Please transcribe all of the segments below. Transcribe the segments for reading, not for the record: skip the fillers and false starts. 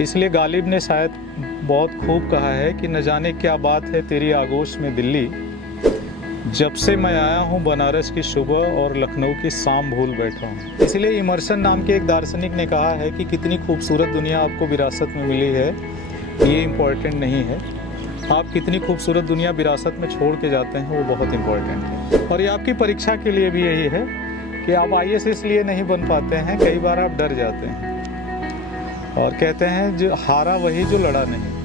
इसलिए गालिब ने शायद बहुत खूब कहा है कि न जाने क्या बात है तेरी आगोश में दिल्ली, जब से मैं आया हूँ बनारस की सुबह और लखनऊ की शाम भूल बैठा हूँ। इसलिए इमर्सन नाम के एक दार्शनिक ने कहा है कि कितनी खूबसूरत दुनिया आपको विरासत में मिली है ये इम्पोर्टेंट नहीं है, आप कितनी खूबसूरत दुनिया विरासत में छोड़ के जाते हैं वो बहुत इम्पोर्टेंट है। और ये आपकी परीक्षा के लिए भी यही है कि आप IAS इसलिए नहीं बन पाते हैं, कई बार आप डर जाते हैं और कहते हैं जो हारा वही जो लड़ा नहीं।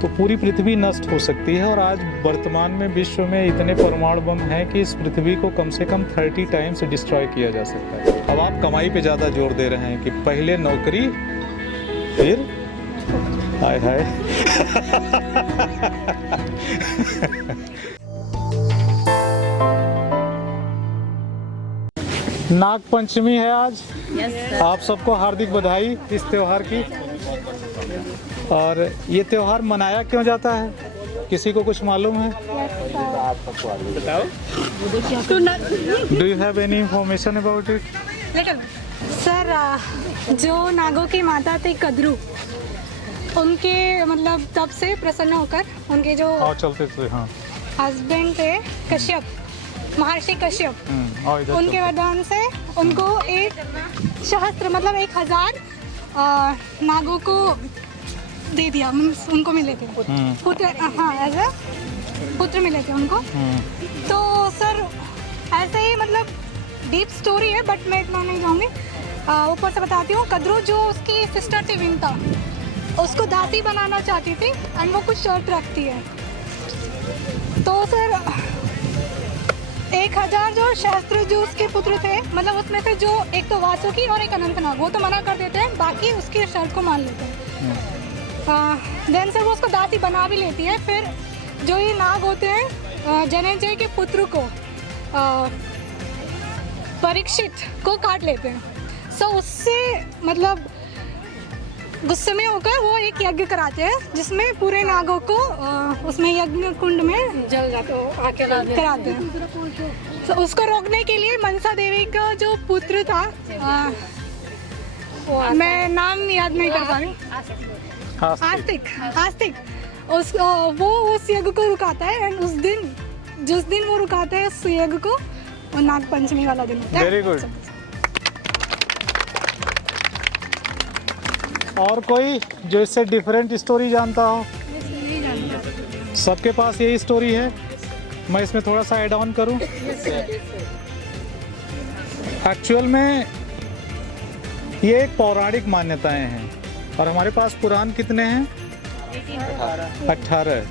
तो पूरी पृथ्वी नष्ट हो सकती है और आज वर्तमान में विश्व में इतने परमाणु बम हैं कि इस पृथ्वी को कम से कम 30 टाइम्स डिस्ट्रॉय किया जा सकता है। अब आप कमाई पे ज़्यादा जोर दे रहे हैं कि पहले नौकरी फिर हाय हाय नाग पंचमी है आज। आप सबको हार्दिक बधाई इस त्योहार की। और ये त्योहार मनाया क्यों जाता है, किसी को कुछ मालूम है? बताओ। Do you have any information about it? Sir, जो नागों की माता थी कद्रू, उनके मतलब तब से प्रसन्न होकर उनके जो चलते थे हाँ हस्बैंड थे कश्यप, महर्षि कश्यप, उनके वरदान से उनको एक सहस्त्र मतलब 1000 नागों को दे दिया, उनको मिले थे पुत्र। हाँ, एज अ पुत्र मिले थे उनको। तो सर ऐसे ही मतलब डीप स्टोरी है बट मैं इतना नहीं जाऊँगी, ऊपर से बताती हूँ। कद्रू जो उसकी सिस्टर थी विंता, उसको दासी बनाना चाहती थी एंड वो कुछ शर्त रखती है। तो सर 1000 जो सहस्त्र जो उसके पुत्र थे, मतलब उसमें से जो एक तो वासुकी और एक अनंतनाग, वो तो मना कर देते हैं, बाकी उसकी शर्त को मान लेते हैं। देन से वो उसको दासी बना भी लेती है। फिर जो ये नाग होते हैं जनेजय के पुत्र को परीक्षित को काट लेते हैं। सो उससे मतलब गुस्से में होकर वो एक यज्ञ कराते हैं जिसमें पूरे नागों को उसमें यज्ञ कुंड में जल जाते कराते हैं। तो उसको रोकने के लिए मनसा देवी का जो पुत्र था, मैं नाम याद नहीं कर पा रही, आस्तिक वो उस यज्ञ को रुकाता है एंड जिस दिन वो रुकाता है उस यज्ञ को, वो नाग पंचमी वाला दिन होता है। Very good. और कोई जो इससे डिफरेंट स्टोरी जानता हो? सबके पास यही स्टोरी है, मैं इसमें थोड़ा सा ऐड ऑन करूं। एक्चुअल में ये एक पौराणिक मान्यताएं हैं और हमारे पास पुराण कितने हैं? 18।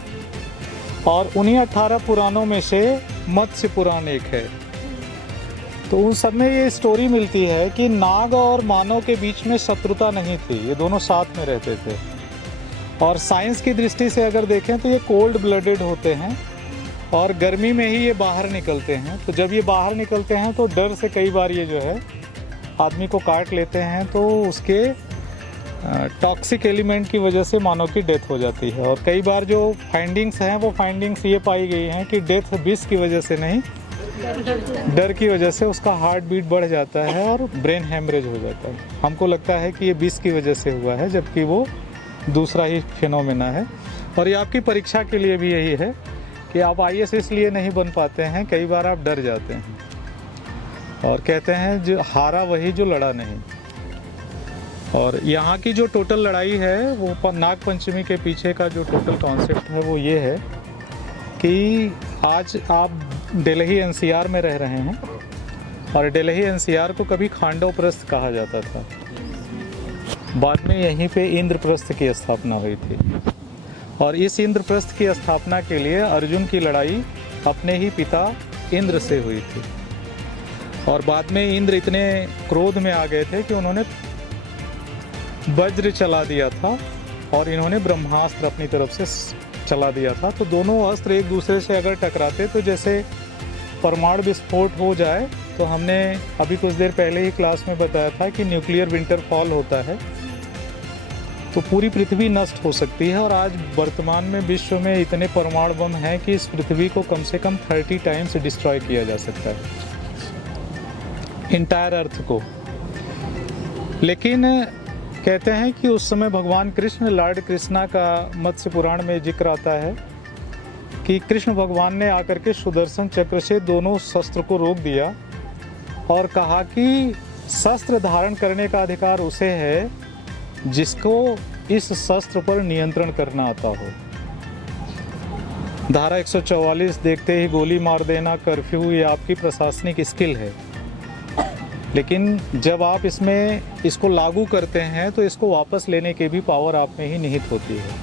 और उन्हीं 18 पुराणों में से मत्स्य पुराण एक है। तो उन सब में ये स्टोरी मिलती है कि नाग और मानव के बीच में शत्रुता नहीं थी, ये दोनों साथ में रहते थे। और साइंस की दृष्टि से अगर देखें तो ये कोल्ड ब्लडेड होते हैं और गर्मी में ही ये बाहर निकलते हैं। तो जब ये बाहर निकलते हैं तो डर से कई बार ये जो है आदमी को काट लेते हैं, तो उसके टॉक्सिक एलिमेंट की वजह से मानव की डेथ हो जाती है। और कई बार जो फाइंडिंग्स हैं वो फाइंडिंग्स ये पाई गई हैं कि डेथ विष की वजह से नहीं, डर की वजह से उसका हार्ट बीट बढ़ जाता है और ब्रेन हेमरेज हो जाता है। हमको लगता है कि ये विष की वजह से हुआ है, जबकि वो दूसरा ही फिनोमेना है। और ये आपकी परीक्षा के लिए भी यही है कि आप IAS इसलिए नहीं बन पाते हैं, कई बार आप डर जाते हैं और कहते हैं जो हारा वही जो लड़ा नहीं। और यहाँ की जो टोटल लड़ाई है वो नाग पंचमी के पीछे का जो टोटल कॉन्सेप्ट है वो ये है कि आज आप दिल्ली NCR में रह रहे हैं और दिल्ली NCR को कभी खांडवप्रस्थ कहा जाता था। बाद में यहीं पे इंद्रप्रस्थ की स्थापना हुई थी और इस इंद्रप्रस्थ की स्थापना के लिए अर्जुन की लड़ाई अपने ही पिता इंद्र से हुई थी। और बाद में इंद्र इतने क्रोध में आ गए थे कि उन्होंने वज्र चला दिया था और इन्होंने ब्रह्मास्त्र अपनी तरफ से चला दिया था। तो दोनों अस्त्र एक दूसरे से अगर टकराते तो जैसे परमाणु विस्फोट हो जाए, तो हमने अभी कुछ देर पहले ही क्लास में बताया था कि न्यूक्लियर विंटर फॉल होता है, तो पूरी पृथ्वी नष्ट हो सकती है। और आज वर्तमान में विश्व में इतने परमाणु बम हैं कि इस पृथ्वी को कम से कम 30 टाइम्स डिस्ट्रॉय किया जा सकता है, इंटायर अर्थ को। लेकिन कहते हैं कि उस समय भगवान कृष्ण, लॉर्ड कृष्णा का मत्स्य पुराण में जिक्र आता है कि कृष्ण भगवान ने आकर के सुदर्शन चक्र से दोनों शस्त्र को रोक दिया और कहा कि शस्त्र धारण करने का अधिकार उसे है जिसको इस शस्त्र पर नियंत्रण करना आता हो। धारा 144 देखते ही गोली मार देना, कर्फ्यू, ये आपकी प्रशासनिक स्किल है, लेकिन जब आप इसको लागू करते हैं तो इसको वापस लेने की भी पावर आप में ही निहित होती है।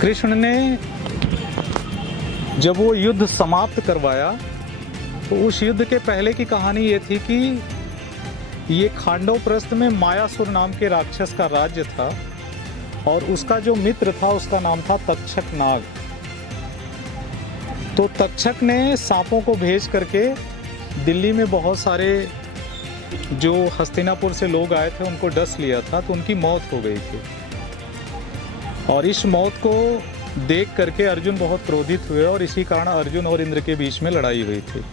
कृष्ण ने जब वो युद्ध समाप्त करवाया तो उस युद्ध के पहले की कहानी ये थी कि ये खांडव प्रस्थ में मायासुर नाम के राक्षस का राज्य था और उसका जो मित्र था उसका नाम था तक्षक नाग। तो तक्षक ने सांपों को भेज करके दिल्ली में बहुत सारे जो हस्तिनापुर से लोग आए थे उनको डस लिया था, तो उनकी मौत हो गई थी। और इस मौत को देख करके अर्जुन बहुत क्रोधित हुए और इसी कारण अर्जुन और इंद्र के बीच में लड़ाई हुई थी।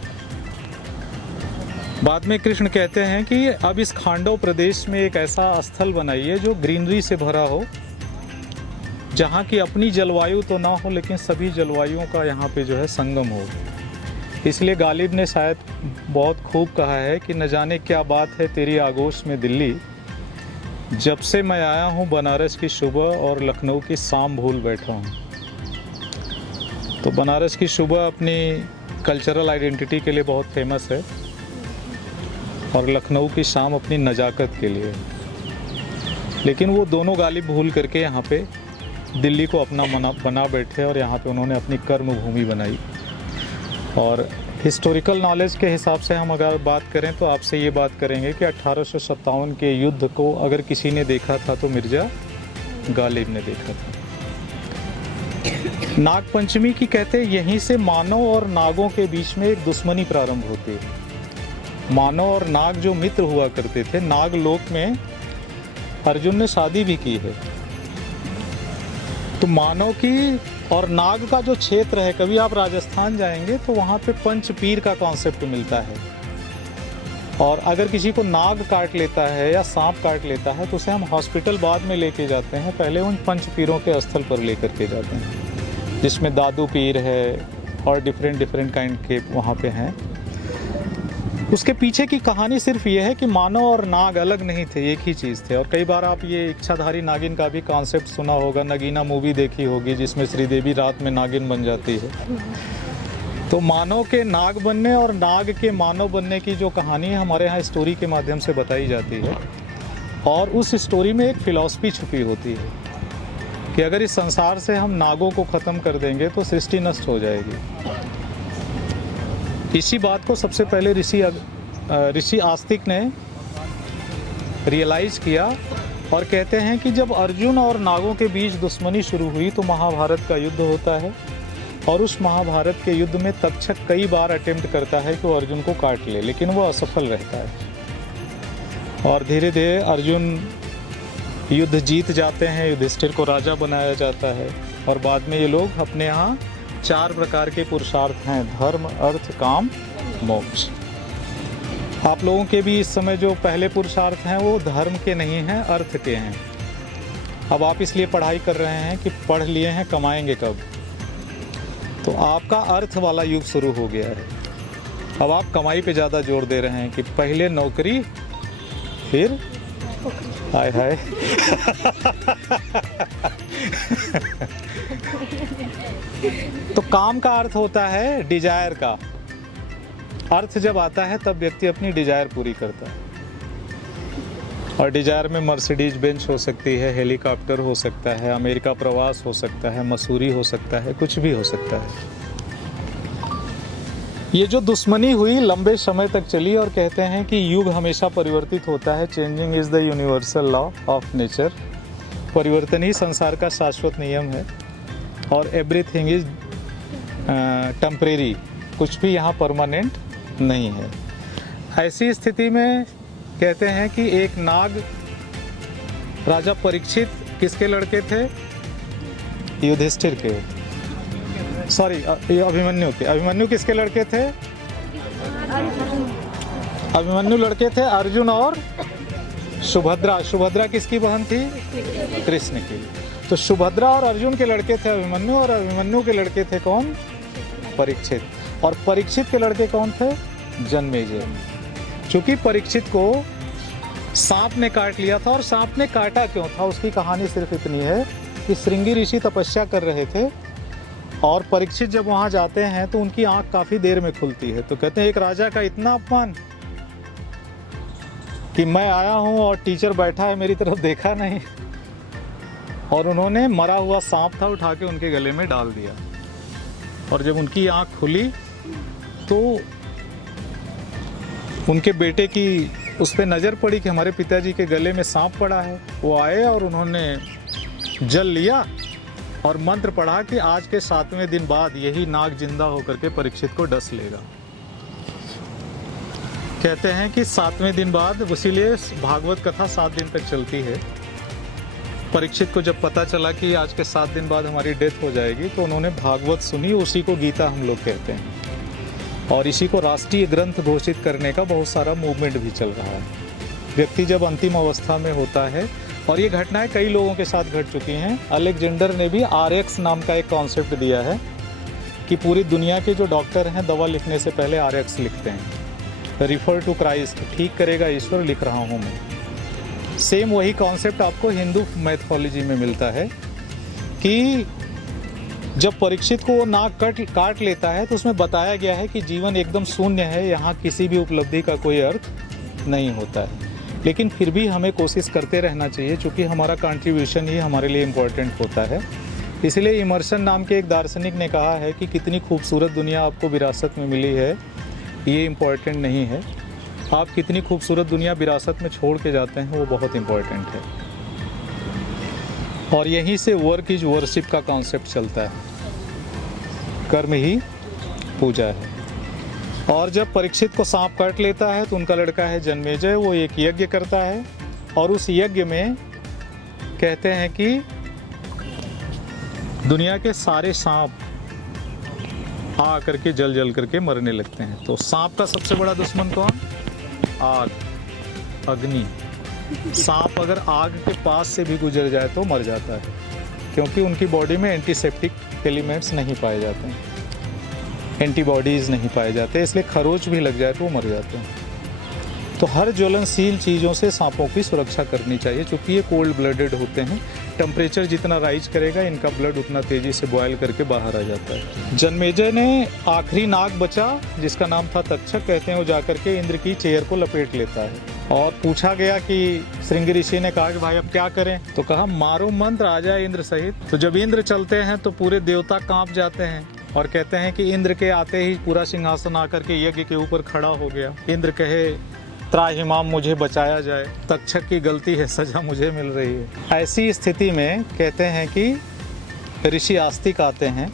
बाद में कृष्ण कहते हैं कि अब इस खांडव प्रदेश में एक ऐसा स्थल बनाइए जो ग्रीनरी से भरा हो, जहाँ की अपनी जलवायु तो ना हो लेकिन सभी जलवायुओं का यहाँ पे जो है संगम हो। इसलिए गालिब ने शायद बहुत खूब कहा है कि न जाने क्या बात है तेरी आगोश में दिल्ली, जब से मैं आया हूँ बनारस की सुबह और लखनऊ की शाम भूल बैठा हूँ। तो बनारस की सुबह अपनी कल्चरल आइडेंटिटी के लिए बहुत फेमस है और लखनऊ की शाम अपनी नज़ाकत के लिए। लेकिन वो दोनों गालिब भूल करके यहाँ पे दिल्ली को अपना बना बैठे और यहाँ पे उन्होंने अपनी कर्म भूमि बनाई। और हिस्टोरिकल नॉलेज के हिसाब से हम अगर बात करें तो आपसे ये बात करेंगे कि 1857 के युद्ध को अगर किसी ने देखा था तो मिर्ज़ा गालिब ने देखा था। नाग पंचमी की कहते यहीं से मानव और नागों के बीच में एक दुश्मनी प्रारंभ होती है। मानव और नाग जो मित्र हुआ करते थे, नाग लोक में अर्जुन ने शादी भी की है। तो मानव की और नाग का जो क्षेत्र है, कभी आप राजस्थान जाएंगे तो वहाँ पे पंचपीर का कॉन्सेप्ट मिलता है। और अगर किसी को नाग काट लेता है या सांप काट लेता है तो उसे हम हॉस्पिटल बाद में लेके जाते हैं, पहले उन पंचपीरों के स्थल पर लेकर के जाते हैं, जिसमें दादू पीर है और डिफरेंट काइंड के वहाँ पे हैं। उसके पीछे की कहानी सिर्फ ये है कि मानव और नाग अलग नहीं थे, एक ही चीज़ थे। और कई बार आप ये इच्छाधारी नागिन का भी कॉन्सेप्ट सुना होगा, नगीना मूवी देखी होगी जिसमें श्रीदेवी रात में नागिन बन जाती है। तो मानव के नाग बनने और नाग के मानव बनने की जो कहानी है हमारे यहाँ स्टोरी के माध्यम से बताई जाती है। और उस स्टोरी में एक फिलॉसफी छुपी होती है कि अगर इस संसार से हम नागों को ख़त्म कर देंगे तो सृष्टि नष्ट हो जाएगी। इसी बात को सबसे पहले ऋषि आस्तिक ने रियलाइज़ किया और कहते हैं कि जब अर्जुन और नागों के बीच दुश्मनी शुरू हुई तो महाभारत का युद्ध होता है। और उस महाभारत के युद्ध में तक्षक कई बार अटेम्प्ट करता है कि वो अर्जुन को काट ले, लेकिन वो असफल रहता है। और धीरे धीरे अर्जुन युद्ध जीत जाते हैं, युधिष्ठिर को राजा बनाया जाता है। और बाद में ये लोग अपने यहाँ 4 प्रकार के पुरुषार्थ हैं, धर्म, अर्थ, काम, मोक्ष। आप लोगों के भी इस समय जो पहले पुरुषार्थ हैं वो धर्म के नहीं हैं, अर्थ के हैं। अब आप इसलिए पढ़ाई कर रहे हैं कि पढ़ लिए हैं, कमाएंगे कब। तो आपका अर्थ वाला युग शुरू हो गया है। अब आप कमाई पे ज़्यादा जोर दे रहे हैं कि पहले नौकरी फिर हाय हाय तो काम का अर्थ होता है डिजायर का। अर्थ जब आता है तब व्यक्ति अपनी डिजायर पूरी करता है। और डिजायर में मर्सिडीज बेंच हो सकती है, हेलीकॉप्टर हो सकता है, अमेरिका प्रवास हो सकता है, मसूरी हो सकता है, कुछ भी हो सकता है। ये जो दुश्मनी हुई लंबे समय तक चली और कहते हैं कि युग हमेशा परिवर्तित होता है। Changing is the universal law of nature. परिवर्तन ही संसार का शाश्वत नियम है और एवरीथिंग इज टेम्परेरी, कुछ भी यहाँ परमानेंट नहीं है। ऐसी स्थिति में कहते हैं कि एक नाग राजा परीक्षित किसके लड़के थे? युधिष्ठिर के, सॉरी अभिमन्यु के। अभिमन्यु किसके लड़के थे? अभिमन्यु लड़के थे अर्जुन और सुभद्रा किसकी बहन थी? कृष्ण की। तो सुभद्रा और अर्जुन के लड़के थे अभिमन्यु, और अभिमन्यु के लड़के थे कौन? परीक्षित। और परीक्षित के लड़के कौन थे? जन्मेजय। क्योंकि परीक्षित को सांप ने काट लिया था, और सांप ने काटा क्यों था उसकी कहानी सिर्फ इतनी है कि श्रृंगी ऋषि तपस्या कर रहे थे, और परीक्षित जब वहां जाते हैं तो उनकी आंख काफी देर में खुलती है। तो कहते हैं एक राजा का इतना अपमान कि मैं आया हूं और टीचर बैठा है मेरी तरफ देखा नहीं, और उन्होंने मरा हुआ सांप था उठा के उनके गले में डाल दिया। और जब उनकी आंख खुली तो उनके बेटे की उस पर नज़र पड़ी कि हमारे पिताजी के गले में सांप पड़ा है। वो आए और उन्होंने जल लिया और मंत्र पढ़ा कि आज के 7वें दिन बाद यही नाग जिंदा होकर के परीक्षित को डस लेगा। कहते हैं कि 7वें दिन बाद, इसीलिए भागवत कथा 7 दिन तक चलती है। परीक्षित को जब पता चला कि आज के 7 दिन बाद हमारी डेथ हो जाएगी तो उन्होंने भागवत सुनी, उसी को गीता हम लोग कहते हैं, और इसी को राष्ट्रीय ग्रंथ घोषित करने का बहुत सारा मूवमेंट भी चल रहा है। व्यक्ति जब अंतिम अवस्था में होता है, और ये घटनाएं कई लोगों के साथ घट चुकी हैं। अलेक्जेंडर ने भी RX नाम का एक कॉन्सेप्ट दिया है कि पूरी दुनिया के जो डॉक्टर हैं दवा लिखने से पहले RX लिखते हैं, रिफर टू क्राइस्ट, ठीक करेगा ईश्वर, लिख रहा हूँ मैं। सेम वही कॉन्सेप्ट आपको हिंदू मैथोलॉजी में मिलता है कि जब परीक्षित को नाक काट लेता है तो उसमें बताया गया है कि जीवन एकदम शून्य है, यहाँ किसी भी उपलब्धि का कोई अर्थ नहीं होता है। लेकिन फिर भी हमें कोशिश करते रहना चाहिए, क्योंकि हमारा कंट्रीब्यूशन ही हमारे लिए इम्पोर्टेंट होता है। इसलिए इमर्सन नाम के एक दार्शनिक ने कहा है कि कितनी खूबसूरत दुनिया आपको विरासत में मिली है ये इम्पोर्टेंट नहीं है, आप कितनी खूबसूरत दुनिया विरासत में छोड़ के जाते हैं वो बहुत इम्पोर्टेंट है। और यहीं से वर्क इज वर्शिप का कॉन्सेप्ट चलता है, कर्म ही पूजा है। और जब परीक्षित को सांप काट लेता है तो उनका लड़का है जन्मेजय, वो एक यज्ञ करता है, और उस यज्ञ में कहते हैं कि दुनिया के सारे सांप आ करके जल करके मरने लगते हैं। तो सांप का सबसे बड़ा दुश्मन कौन? आग, अग्नि। सांप अगर आग के पास से भी गुजर जाए तो मर जाता है, क्योंकि उनकी बॉडी में एंटीसेप्टिक एलिमेंट्स नहीं पाए जाते हैं, एंटीबॉडीज़ नहीं पाए जाते, इसलिए खरोच भी लग जाए तो वो मर जाते हैं। तो हर ज्वलनशील चीज़ों से सांपों की सुरक्षा करनी चाहिए, क्योंकि ये कोल्ड ब्लडेड होते हैं। टेम्परेचर जितना राइज करेगा इनका ब्लड उतना तेज़ी से बॉयल करके बाहर आ जाता है। जन्मेजय ने आखिरी नाग बचा जिसका नाम था तक्षक, कहते हैं वो जाकर के इंद्र की चेयर को लपेट लेता है। और पूछा गया कि श्रृंगी ऋषि ने कहा कि भाई अब क्या करें, तो कहा मारो मंत्र आ जाए इंद्र सहित। तो जब इंद्र चलते हैं तो पूरे देवता कांप जाते हैं, और कहते हैं कि इंद्र के आते ही पूरा सिंहासन आकर के यज्ञ के ऊपर खड़ा हो गया। इंद्र कहे त्राहिमाम मुझे बचाया जाए, तक्षक की गलती है, सजा मुझे मिल रही है। ऐसी स्थिति में कहते हैं कि ऋषि आस्तिक आते हैं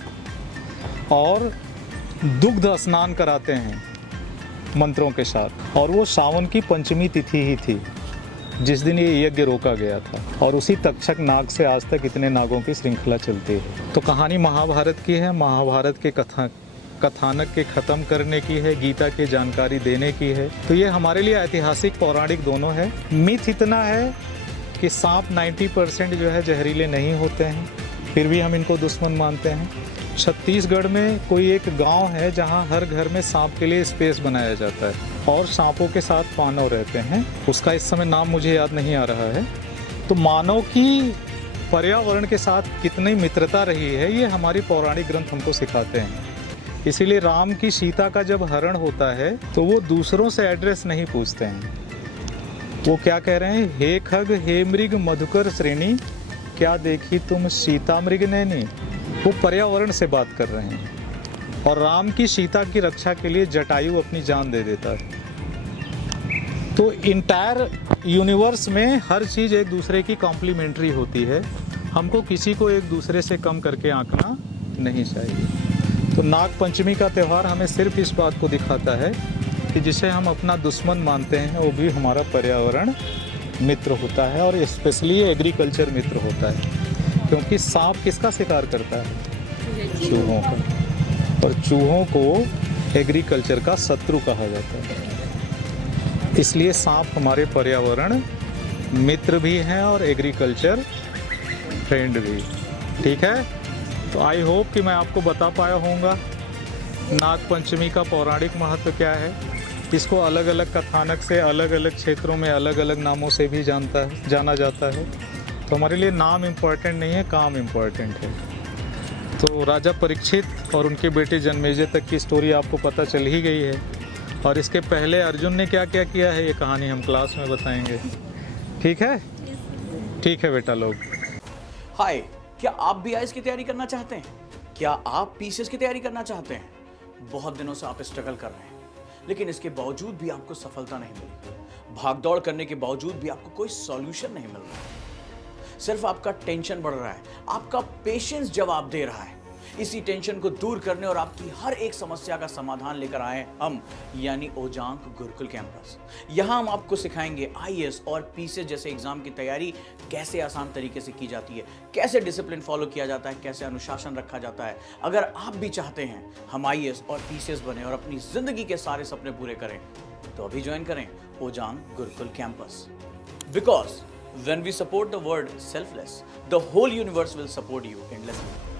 और दुग्ध स्नान कराते हैं मंत्रों के साथ, और वो सावन की पंचमी तिथि ही थी जिस दिन ये यज्ञ रोका गया था। और उसी तक्षक नाग से आज तक इतने नागों की श्रृंखला चलती है। तो कहानी महाभारत की है, महाभारत के कथानक के ख़त्म करने की है, गीता की जानकारी देने की है। तो ये हमारे लिए ऐतिहासिक पौराणिक दोनों है। मिथ इतना है कि सांप 90% जो है जहरीले नहीं होते हैं, फिर भी हम इनको दुश्मन मानते हैं। छत्तीसगढ़ में कोई एक गांव है जहां हर घर में सांप के लिए स्पेस बनाया जाता है, और सांपों के साथ मानव रहते हैं। उसका इस समय नाम मुझे याद नहीं आ रहा है। तो मानव की पर्यावरण के साथ कितनी मित्रता रही है ये हमारी पौराणिक ग्रंथ हमको सिखाते हैं। इसीलिए राम की सीता का जब हरण होता है तो वो दूसरों से एड्रेस नहीं पूछते हैं, वो क्या कह रहे हैं, हे खग हे मृग मधुकर श्रेणी, क्या देखी तुम सीता मृग नैनी। वो पर्यावरण से बात कर रहे हैं। और राम की सीता की रक्षा के लिए जटायु अपनी जान दे देता है। तो इंटायर यूनिवर्स में हर चीज़ एक दूसरे की कॉम्प्लीमेंट्री होती है, हमको किसी को एक दूसरे से कम करके आंकना नहीं चाहिए। तो नाग पंचमी का त्यौहार हमें सिर्फ इस बात को दिखाता है कि जिसे हम अपना दुश्मन मानते हैं वो भी हमारा पर्यावरण मित्र होता है, और स्पेशली एग्रीकल्चर मित्र होता है। क्योंकि सांप किसका शिकार करता है? चूहों का, और चूहों को एग्रीकल्चर का शत्रु कहा जाता है। इसलिए सांप हमारे पर्यावरण मित्र भी हैं और एग्रीकल्चर फ्रेंड भी। ठीक है, तो आई होप कि मैं आपको बता पाया होऊंगा नाग पंचमी का पौराणिक महत्व क्या है। इसको अलग अलग कथानक से अलग अलग क्षेत्रों में अलग अलग नामों से भी जाना जाता है। तो हमारे लिए नाम इम्पोर्टेंट नहीं है, काम इम्पोर्टेंट है। तो राजा परीक्षित और उनके बेटे जन्मेजय तक की स्टोरी आपको पता चल ही गई है, और इसके पहले अर्जुन ने क्या क्या किया है ये कहानी हम क्लास में बताएंगे। ठीक है, ठीक है बेटा लोग। हाय, क्या आप भी आईएएस की तैयारी करना चाहते हैं? क्या आप पीसीएस की तैयारी करना चाहते हैं? बहुत दिनों से आप स्ट्रगल कर रहे हैं, लेकिन इसके बावजूद भी आपको सफलता नहीं मिली। भागदौड़ करने के बावजूद भी आपको कोई सॉल्यूशन नहीं मिल रहा। सिर्फ आपका टेंशन बढ़ रहा है, आपका पेशेंस जवाब दे रहा है। इसी टेंशन को दूर करने और आपकी हर एक समस्या का समाधान लेकर आए हम, यानी ओजांग गुरुकुल कैंपस। यहाँ हम आपको सिखाएंगे आईएएस और पीसीएस जैसे एग्जाम की तैयारी कैसे आसान तरीके से की जाती है, कैसे डिसिप्लिन फॉलो किया जाता है, कैसे अनुशासन रखा जाता है। अगर आप भी चाहते हैं हम आईएएस और पीसीएस बने और अपनी जिंदगी के सारे सपने पूरे करें, तो अभी ज्वाइन करें Ojaank Gurukul campus. Because when we support the word selfless, the whole universe will support you endlessly.